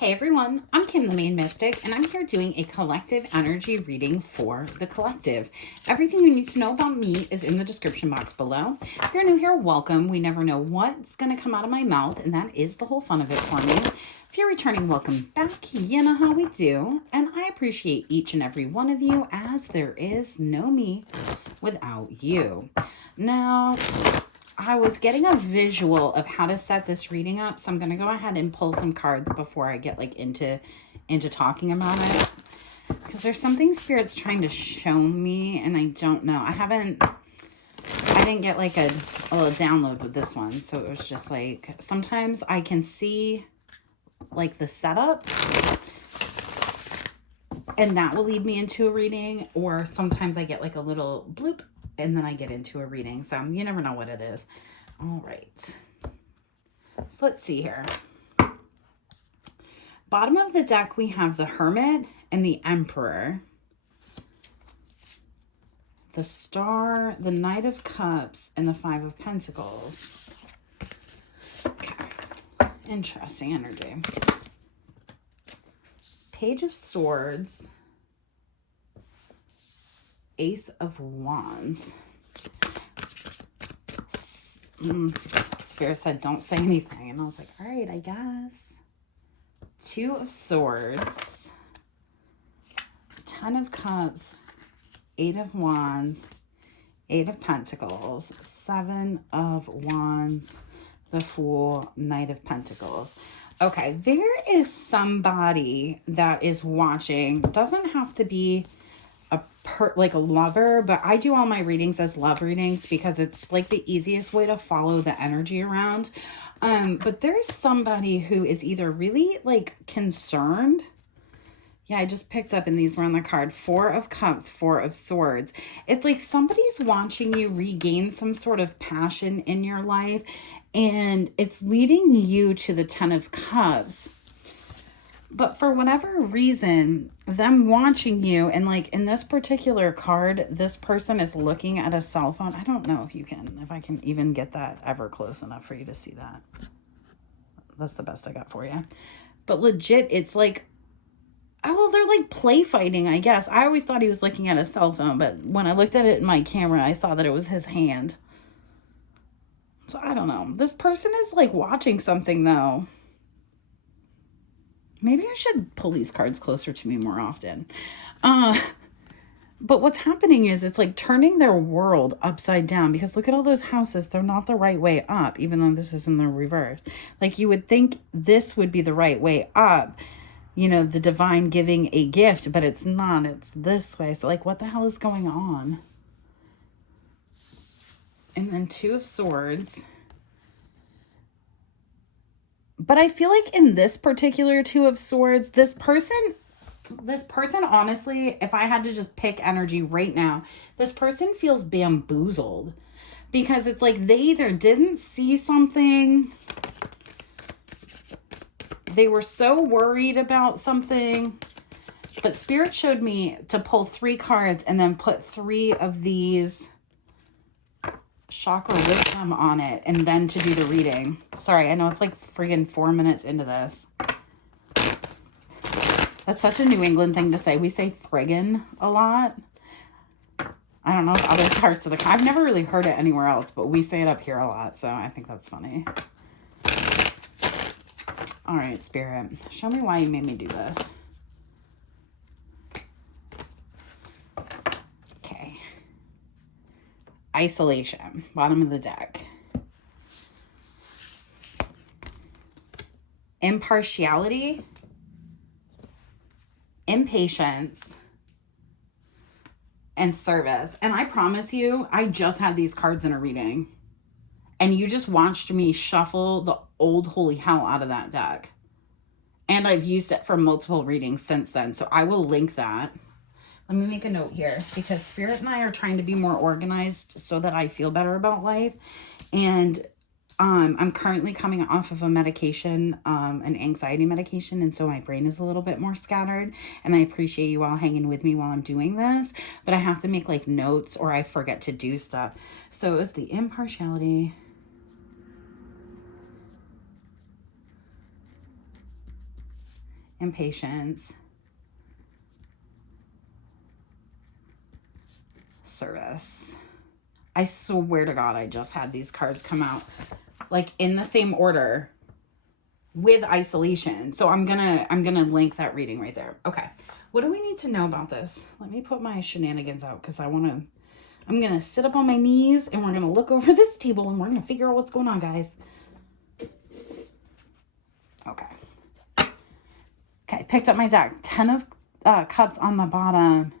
Hey everyone, I'm Kim the Maine Mystic, and I'm here doing a collective energy reading for the collective. Everything you need to know about me is in the description box below. If you're new here, welcome. We never know what's going to come out of my mouth, and that is the whole fun of it for me. If you're returning, welcome back. You know how we do, and I appreciate each and every one of you, as there is no me without you. Now, I was getting a visual of how to set this reading up, so I'm going to go ahead and pull some cards before I get into talking about it, because there's something Spirit's trying to show me, and I don't know. I didn't get like a little download with this one, so it was just like, sometimes I can see like the setup, and that will lead me into a reading, or sometimes I get like a little bloop, and then I get into a reading. So you never know what it is. All right. So let's see here. Bottom of the deck, we have the Hermit and the Emperor. The Star, the Knight of Cups, and the Five of Pentacles. Okay. Interesting energy. Page of Swords. Ace of Wands. Spirit said, don't say anything. And I was like, all right, I guess. Two of Swords. Ten of Cups. Eight of Wands. Eight of Pentacles. Seven of Wands. The Fool. Knight of Pentacles. Okay, there is somebody that is watching. Doesn't have to be like a lover, but I do all my readings as love readings because it's like the easiest way to follow the energy around. But there's somebody who is either really like concerned. Yeah, I just picked up, and these were on the card. Four of Cups, Four of Swords. It's like somebody's watching you regain some sort of passion in your life, and it's leading you to the Ten of Cups. But for whatever reason, them watching you, and like in this particular card, this person is looking at a cell phone. I don't know if I can even get that ever close enough for you to see that. That's the best I got for you. But legit, it's like, oh, well, they're like play fighting, I guess. I always thought he was looking at a cell phone, but when I looked at it in my camera, I saw that it was his hand. So I don't know. This person is like watching something though. Maybe I should pull these cards closer to me more often. But what's happening is it's like turning their world upside down, because look at all those houses. They're not the right way up, even though this is in the reverse. Like you would think this would be the right way up, you know, the divine giving a gift, but it's not. It's this way. So like, what the hell is going on? And then Two of Swords. But I feel like in this particular Two of Swords, this person, honestly, if I had to just pick energy right now, this person feels bamboozled, because it's like they either didn't see something, they were so worried about something, but Spirit showed me to pull 3 cards and then put 3 of these chakra wisdom on it, and then to do the reading. Sorry, I know it's like friggin' 4 minutes into this. That's such a New England thing to say. We say friggin' a lot. I don't know if other parts of I've never really heard it anywhere else, but we say it up here a lot, so I think that's funny. All right, Spirit, show me why you made me do this. Isolation, bottom of the deck. Impartiality, impatience, and service. And I promise you, I just had these cards in a reading, and you just watched me shuffle the old holy hell out of that deck. And I've used it for multiple readings since then, so I will link that. Let me make a note here, because Spirit and I are trying to be more organized so that I feel better about life. And I'm currently coming off of a medication, an anxiety medication, and so my brain is a little bit more scattered. And I appreciate you all hanging with me while I'm doing this, but I have to make like notes or I forget to do stuff. So it was the impartiality, impatience, service. I swear to God, I just had these cards come out like in the same order with isolation. So I'm gonna link that reading right there. Okay. What do we need to know about this? Let me put my shenanigans out because I'm gonna sit up on my knees and we're gonna look over this table and we're gonna figure out what's going on, guys. Okay. Okay, picked up my deck. 10 of Cups on the bottom.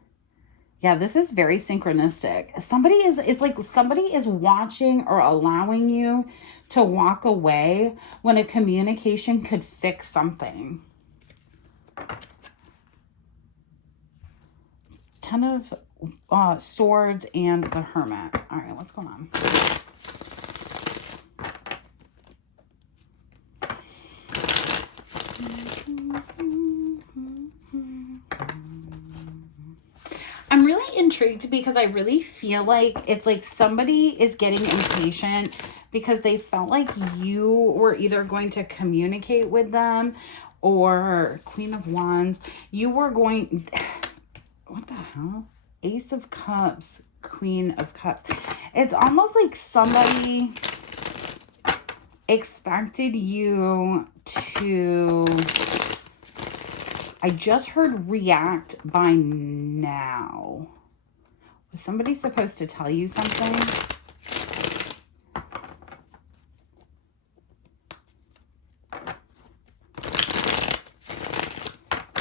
Yeah, this is very synchronistic. It's like somebody is watching or allowing you to walk away when a communication could fix something. 10 of Swords and the Hermit. All right, what's going on? I'm really intrigued because I really feel like it's like somebody is getting impatient because they felt like you were either going to communicate with them or Queen of Wands. You were going... What the hell? Ace of Cups, Queen of Cups. It's almost like somebody expected you to... I just heard react by now. Was somebody supposed to tell you something?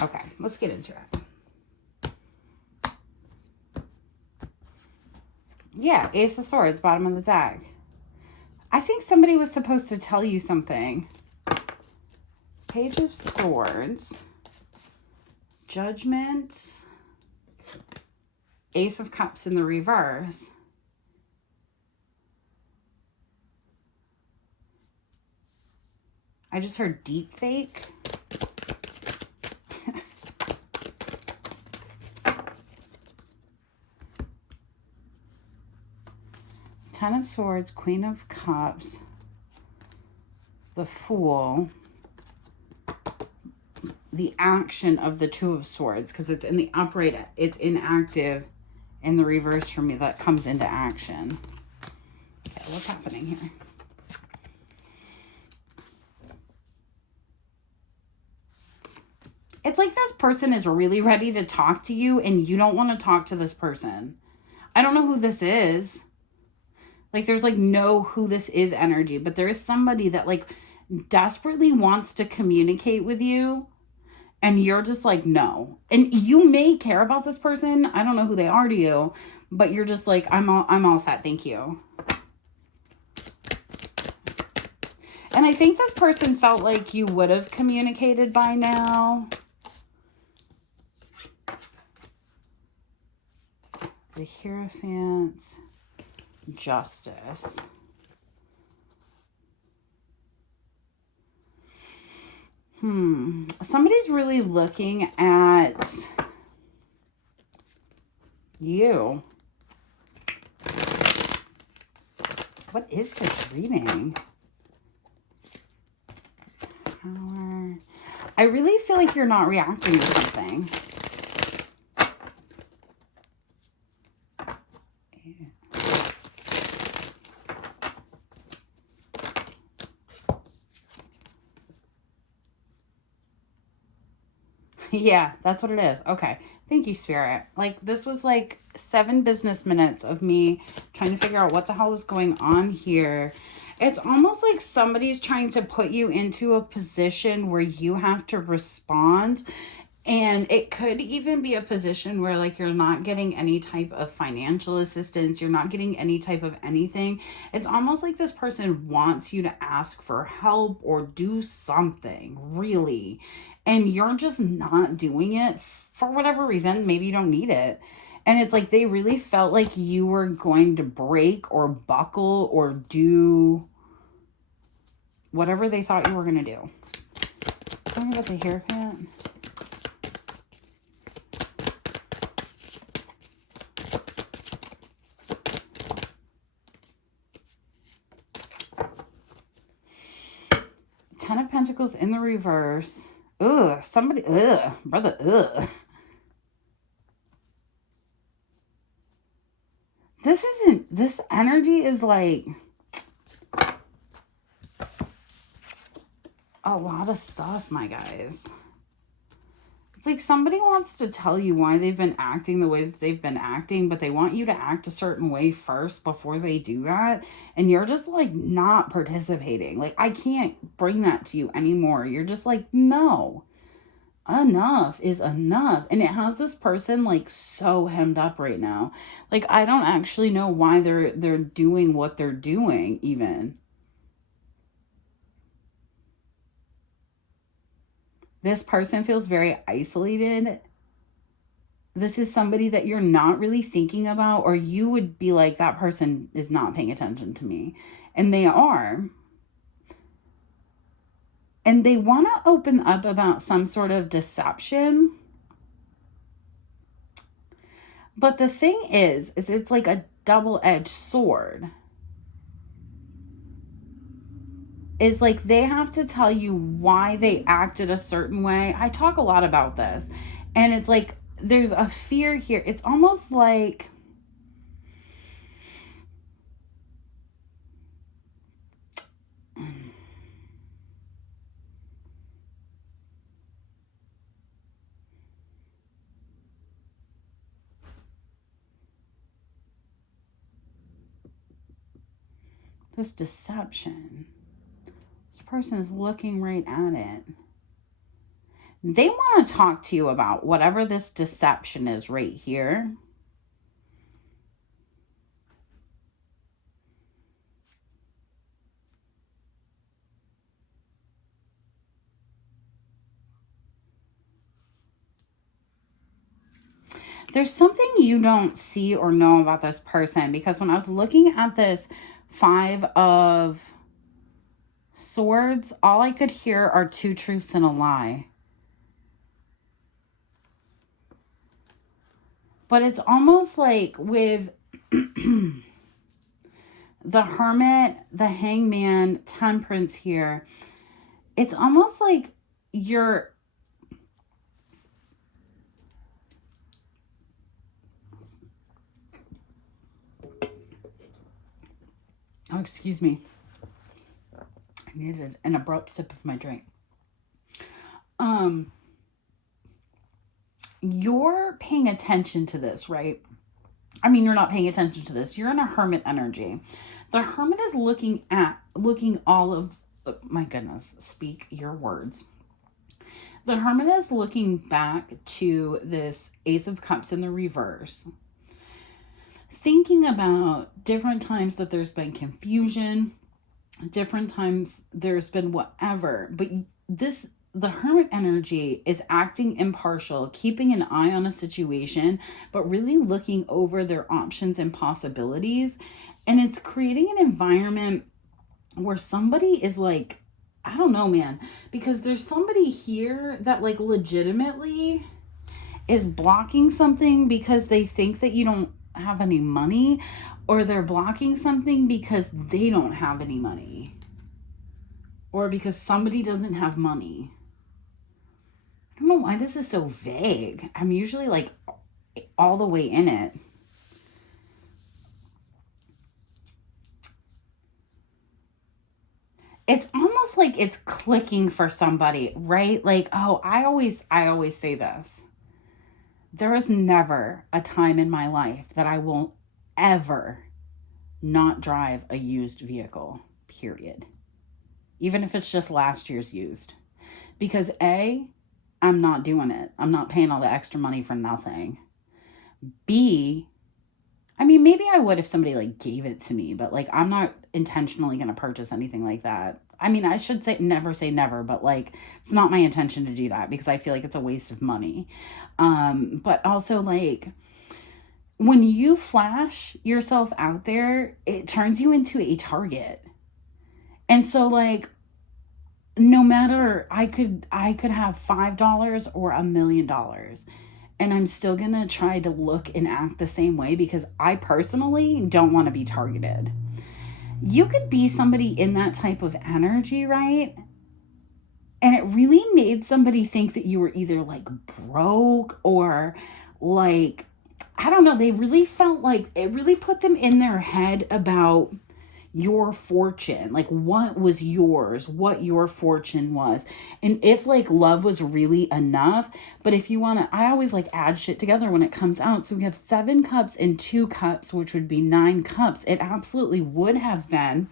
Okay, let's get into it. Yeah, Ace of Swords, bottom of the deck. I think somebody was supposed to tell you something. Page of Swords. Judgment, Ace of Cups in the reverse. I just heard deep fake. Ten of Swords, Queen of Cups, the Fool. The action of the Two of Swords, because it's in the upright, it's inactive. In the reverse for me, that comes into action. Okay, what's happening here? It's like this person is really ready to talk to you and you don't want to talk to this person. I don't know who this is. Like, there's like no who this is energy, but there is somebody that like desperately wants to communicate with you. And you're just like, no. And you may care about this person. I don't know who they are to you. But you're just like, I'm all set. Thank you. And I think this person felt like you would have communicated by now. The Hierophant. Justice. Somebody's really looking at you. What is this reading? Tower. I really feel like you're not reacting to something. Yeah, that's what it is. Okay. Thank you, Spirit. Like, this was like 7 business minutes of me trying to figure out what the hell was going on here. It's almost like somebody's trying to put you into a position where you have to respond. And it could even be a position where like you're not getting any type of financial assistance. You're not getting any type of anything. It's almost like this person wants you to ask for help or do something, really. And you're just not doing it for whatever reason. Maybe you don't need it. And it's like they really felt like you were going to break or buckle or do whatever they thought you were going to do. Tell me about the Hierophant. Ten of Pentacles in the reverse. Ugh, somebody, ugh, brother, ugh. This energy is like a lot of stuff, my guys. It's like somebody wants to tell you why they've been acting the way that they've been acting, but they want you to act a certain way first before they do that. And you're just like not participating. Like, I can't bring that to you anymore. You're just like, no, enough is enough. And it has this person like so hemmed up right now. Like, I don't actually know why they're doing what they're doing even. This person feels very isolated. This is somebody that you're not really thinking about, or you would be like, that person is not paying attention to me. And they are. And they want to open up about some sort of deception. But the thing is it's like a double-edged sword. Is like they have to tell you why they acted a certain way. I talk a lot about this. And it's like there's a fear here. It's almost like this deception. This person is looking right at it. They want to talk to you about whatever this deception is right here. There's something you don't see or know about this person, because when I was looking at this 5 of Swords, all I could hear are 2 truths and a lie. But it's almost like with the Hermit, the Hangman, Temperance here, it's almost like you're... Oh, excuse me. I needed an abrupt sip of my drink. You're paying attention to this, right? I mean, you're not paying attention to this. You're in a Hermit energy. The Hermit is looking all of, my goodness, speak your words. The Hermit is looking back to this Ace of Cups in the reverse, thinking about different times that there's been confusion, different times there's been whatever, but the Hermit energy is acting impartial, keeping an eye on a situation, but really looking over their options and possibilities. And it's creating an environment where somebody is like, I don't know, man, because there's somebody here that like legitimately is blocking something because they think that you don't have any money, or they're blocking something because they don't have any money, or because somebody doesn't have money. I don't know why this is so vague. I'm usually like all the way in it. It's almost like it's clicking for somebody, right? Like, oh, I always say this. There is never a time in my life that I will ever not drive a used vehicle, period. Even if it's just last year's used. Because A, I'm not doing it. I'm not paying all the extra money for nothing. B, I mean, maybe I would if somebody like gave it to me, but like I'm not intentionally going to purchase anything like that. I mean, I should say never, but like it's not my intention to do that because I feel like it's a waste of money. But also like when you flash yourself out there, it turns you into a target. And so like no matter, I could have $5 or $1 million, and I'm still going to try to look and act the same way because I personally don't want to be targeted. You could be somebody in that type of energy, right? And it really made somebody think that you were either like broke or like, I don't know, they really felt like it really put them in their head about your fortune, like what was yours, what your fortune was, and if like love was really enough. But if you want to, I always like add shit together when it comes out. So we have 7 cups and 2 cups, which would be 9 cups. It absolutely would have been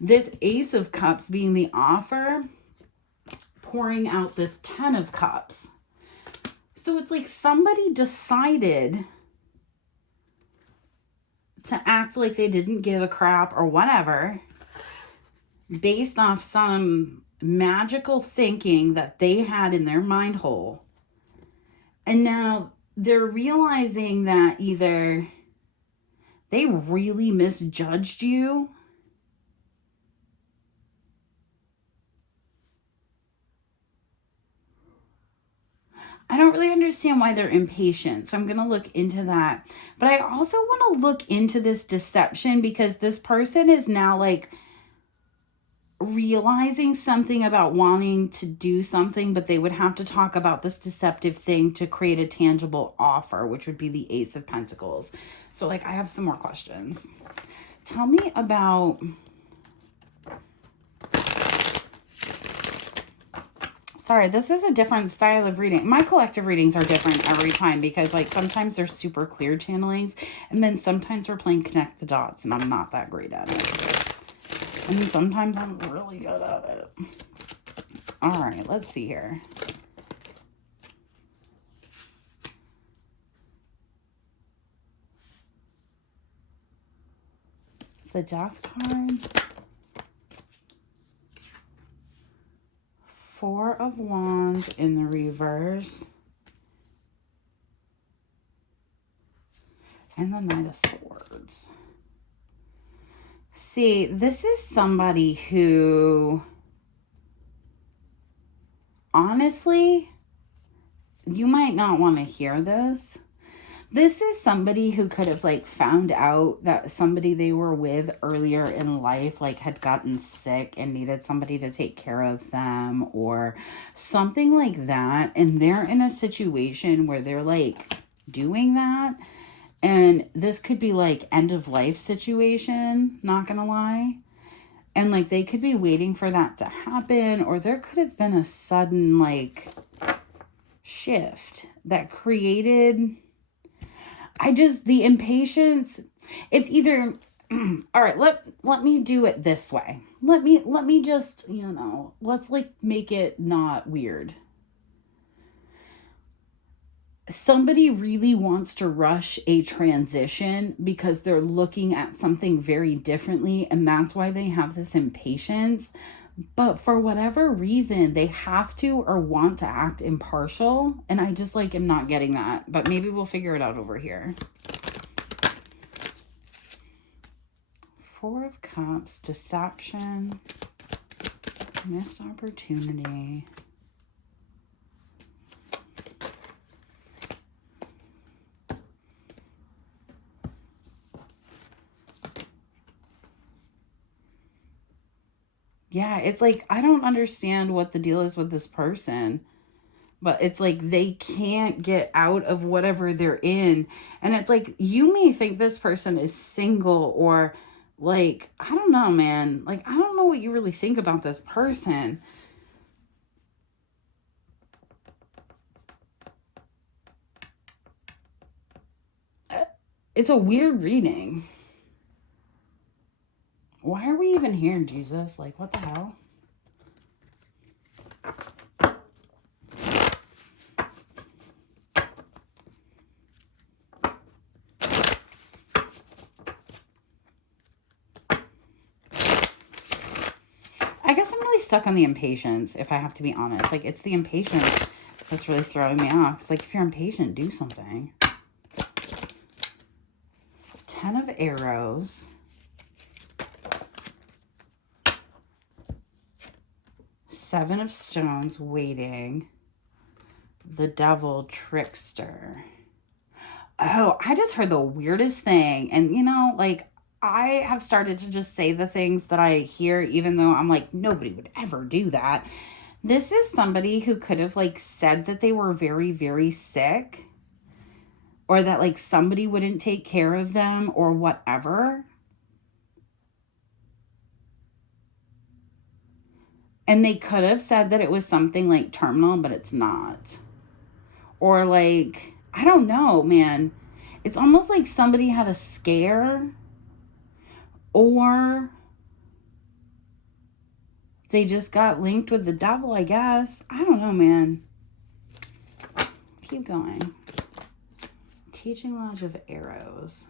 this Ace of Cups being the offer, pouring out this 10 of Cups. So it's like somebody decided to act like they didn't give a crap or whatever based off some magical thinking that they had in their mind hole. And now they're realizing that either they really misjudged you, I don't really understand why they're impatient, so I'm going to look into that. But I also want to look into this deception because this person is now like realizing something about wanting to do something, but they would have to talk about this deceptive thing to create a tangible offer, which would be the Ace of Pentacles. So like I have some more questions. Tell me about... Sorry, this is a different style of reading. My collective readings are different every time because like sometimes they're super clear channelings and then sometimes we're playing connect the dots and I'm not that great at it. And then sometimes I'm really good at it. All right, let's see here. The Death card. 4 of Wands in the reverse. And the Knight of Swords. See, this is somebody who, honestly, you might not want to hear this. This is somebody who could have like found out that somebody they were with earlier in life like had gotten sick and needed somebody to take care of them or something like that. And they're in a situation where they're like doing that. And this could be like end of life situation, not gonna lie. And like they could be waiting for that to happen, or there could have been a sudden like shift that created... the impatience, it's either, all right, let me do it this way. Let me just, let's like make it not weird. Somebody really wants to rush a transition because they're looking at something very differently, and that's why they have this impatience. But for whatever reason, they have to or want to act impartial. And I just like am not getting that. But maybe we'll figure it out over here. 4 of Cups, deception, missed opportunity. Yeah, it's like, I don't understand what the deal is with this person. But it's like they can't get out of whatever they're in. And it's like, you may think this person is single or like, I don't know, man. Like, I don't know what you really think about this person. It's a weird reading. Why are we even here, Jesus? Like, what the hell? I guess I'm really stuck on the impatience, if I have to be honest. Like, it's the impatience that's really throwing me off. It's like, if you're impatient, do something. 10 of Arrows. 7 of Stones, waiting. The Devil, trickster. Oh, I just heard the weirdest thing. And, like, I have started to just say the things that I hear, even though I'm like, nobody would ever do that. This is somebody who could have like said that they were very, very sick, or that like somebody wouldn't take care of them or whatever. And they could have said that it was something like terminal, but it's not. Or like, I don't know, man. It's almost like somebody had a scare, or they just got linked with the devil, I guess. I don't know, man. Keep going. Teaching Lodge of Arrows.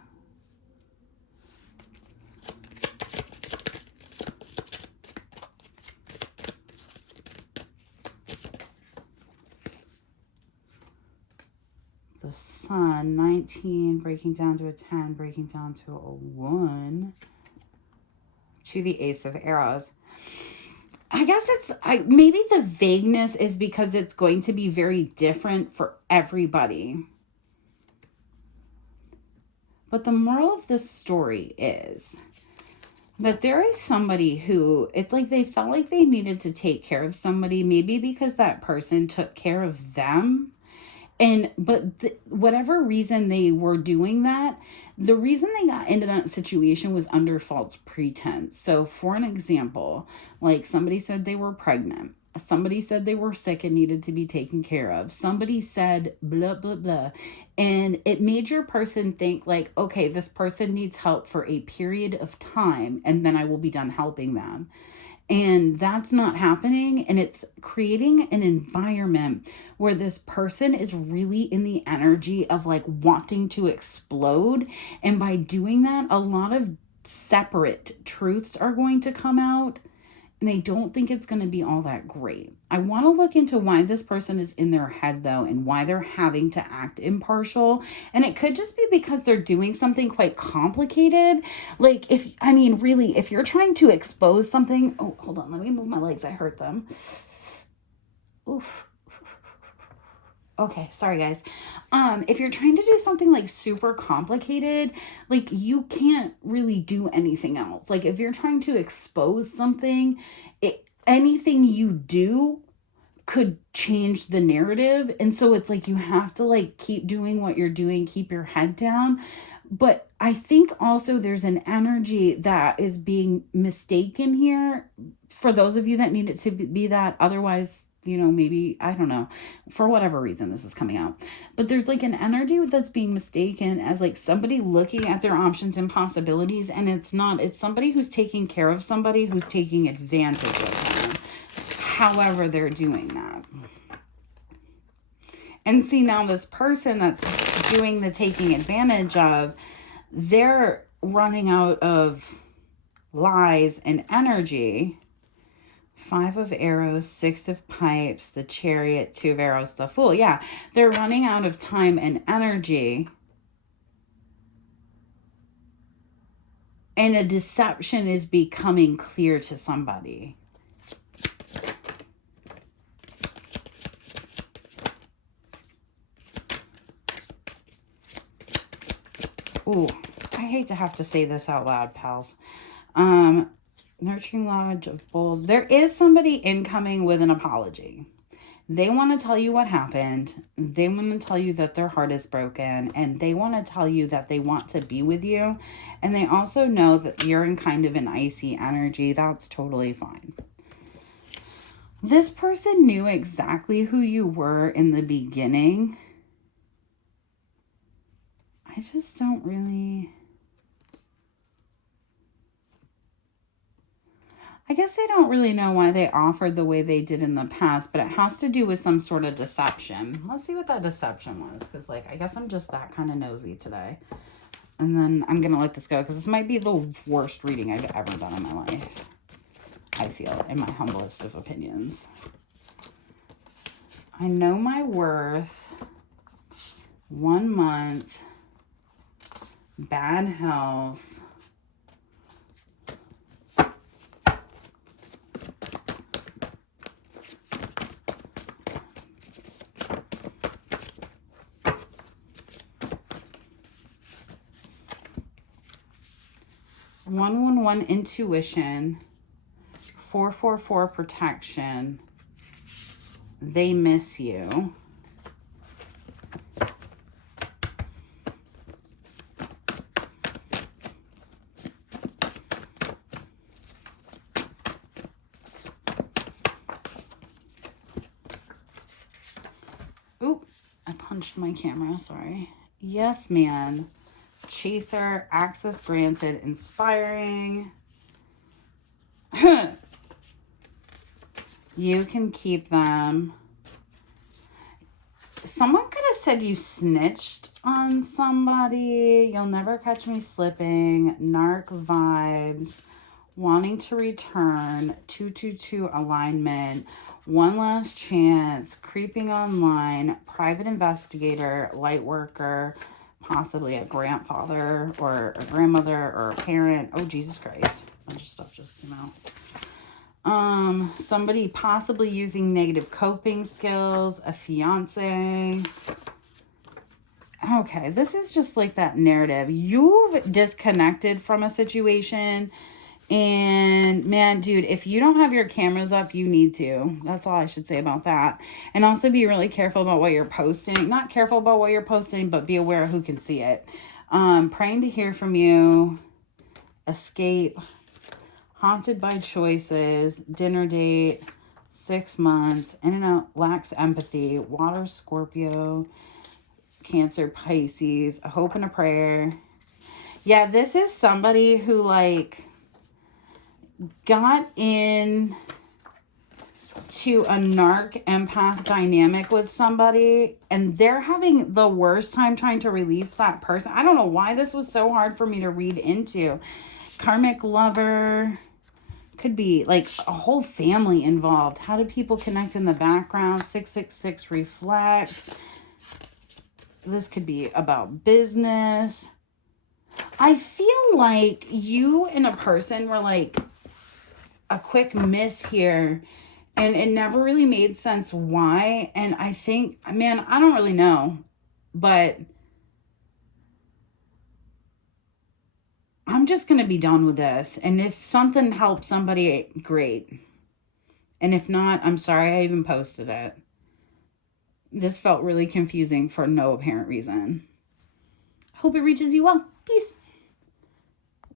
The Sun, 19, breaking down to a 10, breaking down to a 1, to the Ace of Arrows. I guess maybe the vagueness is because it's going to be very different for everybody. But the moral of the story is that there is somebody who, it's like they felt like they needed to take care of somebody, maybe because that person took care of them. But whatever reason they were doing that, the reason they got into that situation was under false pretense. So for an example, like somebody said they were pregnant. Somebody said they were sick and needed to be taken care of. Somebody said blah, blah, blah. And it made your person think like, okay, this person needs help for a period of time and then I will be done helping them. And that's not happening. And it's creating an environment where this person is really in the energy of like wanting to explode. And by doing that, a lot of separate truths are going to come out. And I don't think it's going to be all that great. I want to look into why this person is in their head, though, and why they're having to act impartial. And it could just be because they're doing something quite complicated. Like, really, if you're trying to expose something... Oh, hold on. Let me move my legs. I hurt them. Oof. Okay, sorry guys. If you're trying to do something like super complicated, like you can't really do anything else. Like if you're trying to expose something, anything you do could change the narrative. And so it's like you have to like keep doing what you're doing, keep your head down. But I think also there's an energy that is being mistaken here for those of you that need it to be that. Otherwise, maybe, I don't know, for whatever reason this is coming out. But there's like an energy that's being mistaken as like somebody looking at their options and possibilities. And it's not. It's somebody who's taking care of somebody who's taking advantage of them. However they're doing that. And see, now this person that's doing the taking advantage of, they're running out of lies and energy. 5 of Arrows, 6 of Pipes, the Chariot, 2 of Arrows, the Fool. Yeah, they're running out of time and energy. And a deception is becoming clear to somebody. Ooh, I hate to have to say this out loud, pals. Nurturing Lodge of Bulls. There is somebody incoming with an apology. They want to tell you what happened. They want to tell you that their heart is broken. And they want to tell you that they want to be with you. And they also know that you're in kind of an icy energy. That's totally fine. This person knew exactly who you were in the beginning. I just don't really... I guess I don't really know why they offered the way they did in the past, but it has to do with some sort of deception. Let's see what that deception was, because I guess I'm just that kind of nosy today. And then I'm going to let this go, because this might be the worst reading I've ever done in my life. I feel, in my humblest of opinions. I know my worth. 1 month. Bad health. One intuition, 444 protection, they miss you. Oop, I punched my camera, sorry. Yes, man. Chaser, access granted, inspiring. You can keep them. Someone could have said you snitched on somebody. You'll never catch me slipping. Narc vibes. Wanting to return. 222 alignment. One last chance. Creeping online. Private investigator. Light worker. Possibly a grandfather or a grandmother or a parent. Oh, Jesus Christ. A bunch of stuff just came out. Somebody possibly using negative coping skills, a fiance. Okay, this is just like that narrative. You've disconnected from a situation, and man, dude, if you don't have your cameras up, you need to. That's all I should say about that. And also be really careful about what you're posting. Not careful about what you're posting, but be aware of who can see it. Praying to hear from you. Escape. Haunted by choices, dinner date, 6 months, in and out, lacks empathy, water, Scorpio, Cancer, Pisces, a hope and a prayer. Yeah, this is somebody who like got in to a narc empath dynamic with somebody and they're having the worst time trying to release that person. I don't know why this was so hard for me to read into. Karmic lover. Could be like a whole family involved. How do people connect in the background? 666 reflect. This could be about business. I feel like you and a person were like a quick miss here. And it never really made sense why. And I think, man, I don't really know. But I'm just going to be done with this. And if something helps somebody, great. And if not, I'm sorry I even posted it. This felt really confusing for no apparent reason. Hope it reaches you well. Peace.